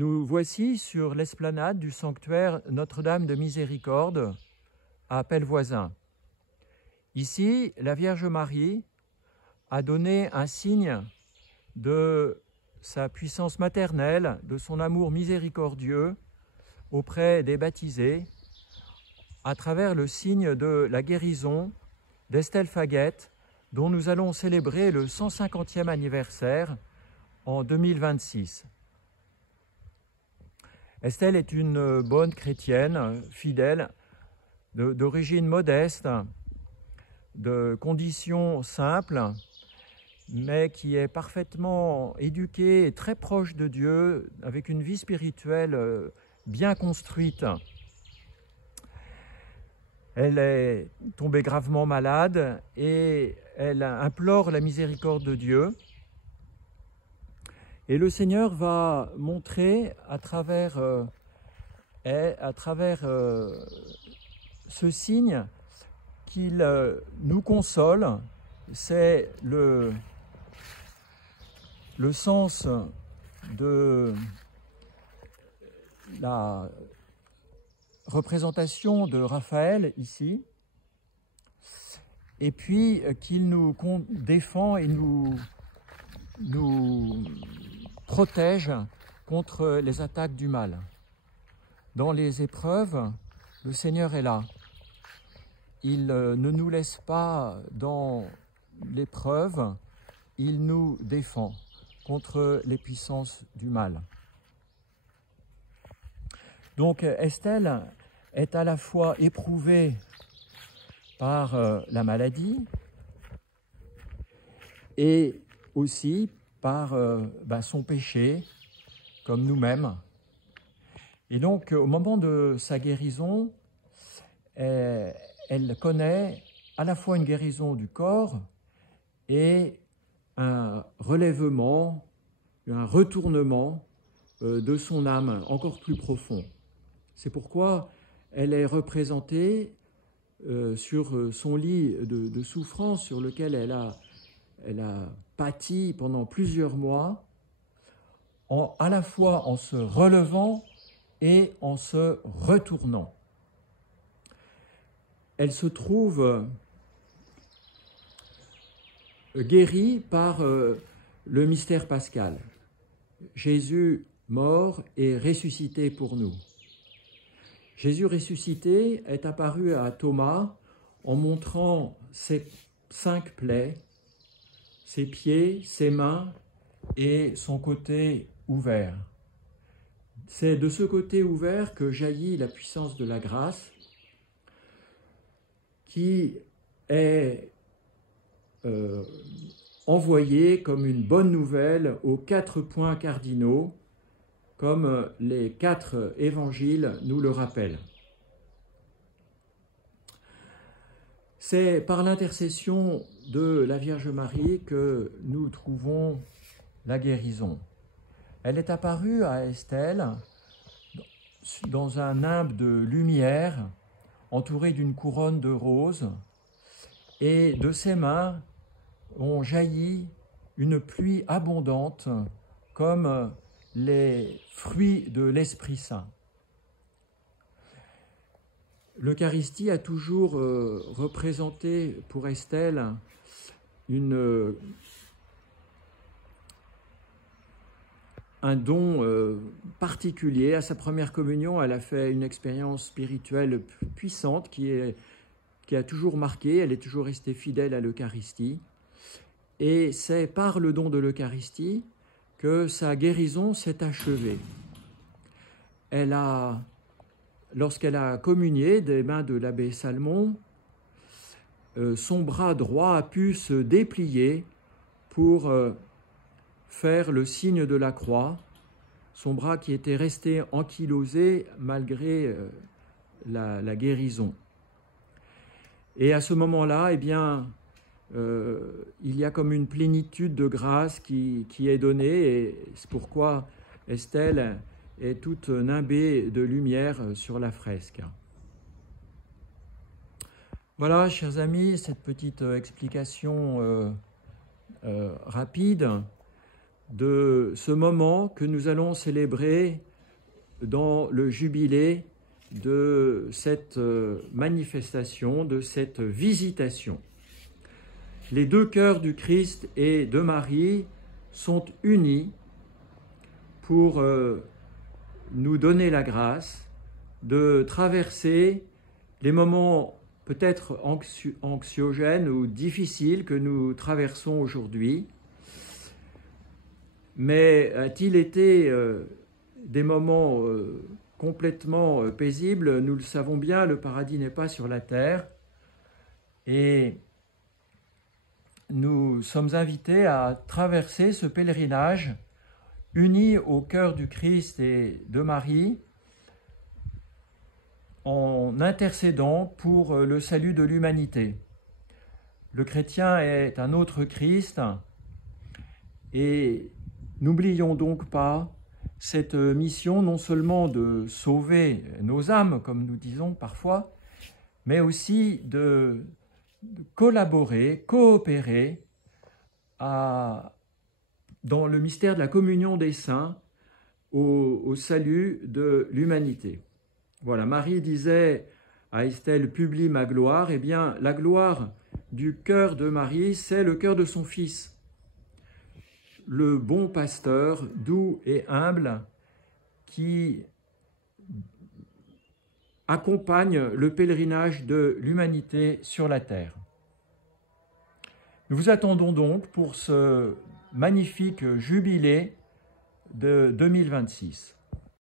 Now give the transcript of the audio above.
Nous voici sur l'esplanade du sanctuaire Notre-Dame de Miséricorde à Pellevoisin. Ici, la Vierge Marie a donné un signe de sa puissance maternelle, de son amour miséricordieux auprès des baptisés, à travers le signe de la guérison d'Estelle Faguette, dont nous allons célébrer le 150e anniversaire en 2026. Estelle est une bonne chrétienne, fidèle, d'origine modeste, de conditions simples, mais qui est parfaitement éduquée et très proche de Dieu, avec une vie spirituelle bien construite. Elle est tombée gravement malade et elle implore la miséricorde de Dieu. Et le Seigneur va montrer à travers ce signe qu'il nous console. C'est le sens de la représentation de Raphaël ici, et puis qu'il nous défend et nous protège contre les attaques du mal. Dans les épreuves, le Seigneur est là. Il ne nous laisse pas dans l'épreuve, il nous défend contre les puissances du mal. Donc Estelle est à la fois éprouvée par la maladie et aussi par son péché, comme nous-mêmes. Et donc, au moment de sa guérison, elle connaît à la fois une guérison du corps et un relèvement, un retournement de son âme encore plus profond. C'est pourquoi elle est représentée sur son lit de souffrance sur lequel elle a pâti pendant plusieurs mois, à la fois en se relevant et en se retournant. Elle se trouve guérie par le mystère pascal. Jésus mort et ressuscité pour nous. Jésus ressuscité est apparu à Thomas en montrant ses 5 plaies, ses pieds, ses mains et son côté ouvert. C'est de ce côté ouvert que jaillit la puissance de la grâce qui est envoyée comme une bonne nouvelle aux 4 points cardinaux, comme les 4 évangiles nous le rappellent. C'est par l'intercession de la Vierge Marie que nous trouvons la guérison. Elle est apparue à Estelle dans un nimbe de lumière, entourée d'une couronne de roses, et de ses mains ont jailli une pluie abondante comme les fruits de l'Esprit Saint. L'Eucharistie a toujours représenté pour Estelle un don particulier. À sa première communion, elle a fait une expérience spirituelle puissante qui a toujours marqué, elle est toujours restée fidèle à l'Eucharistie. Et c'est par le don de l'Eucharistie que sa guérison s'est achevée. Lorsqu'elle a communié des mains de l'abbé Salmon, son bras droit a pu se déplier pour faire le signe de la croix, son bras qui était resté ankylosé malgré la guérison. Et à ce moment-là, il y a comme une plénitude de grâce qui est donnée, et c'est pourquoi Estelle est toute nimbée de lumière sur la fresque. Voilà, chers amis, cette petite explication rapide de ce moment que nous allons célébrer dans le jubilé de cette manifestation, de cette visitation. Les deux cœurs du Christ et de Marie sont unis pour nous donner la grâce de traverser les moments peut-être anxiogènes ou difficiles que nous traversons aujourd'hui. Mais a-t-il été des moments complètement paisibles? Nous le savons bien, le paradis n'est pas sur la terre. Et nous sommes invités à traverser ce pèlerinage unis au cœur du Christ et de Marie, en intercédant pour le salut de l'humanité. Le chrétien est un autre Christ, et n'oublions donc pas cette mission non seulement de sauver nos âmes, comme nous disons parfois, mais aussi de collaborer, coopérer dans le mystère de la communion des saints au salut de l'humanité. Voilà, Marie disait à Estelle, publie ma gloire. Eh bien, la gloire du cœur de Marie, c'est le cœur de son Fils, le bon pasteur, doux et humble, qui accompagne le pèlerinage de l'humanité sur la terre. Nous vous attendons donc pour ce magnifique jubilé de 2026.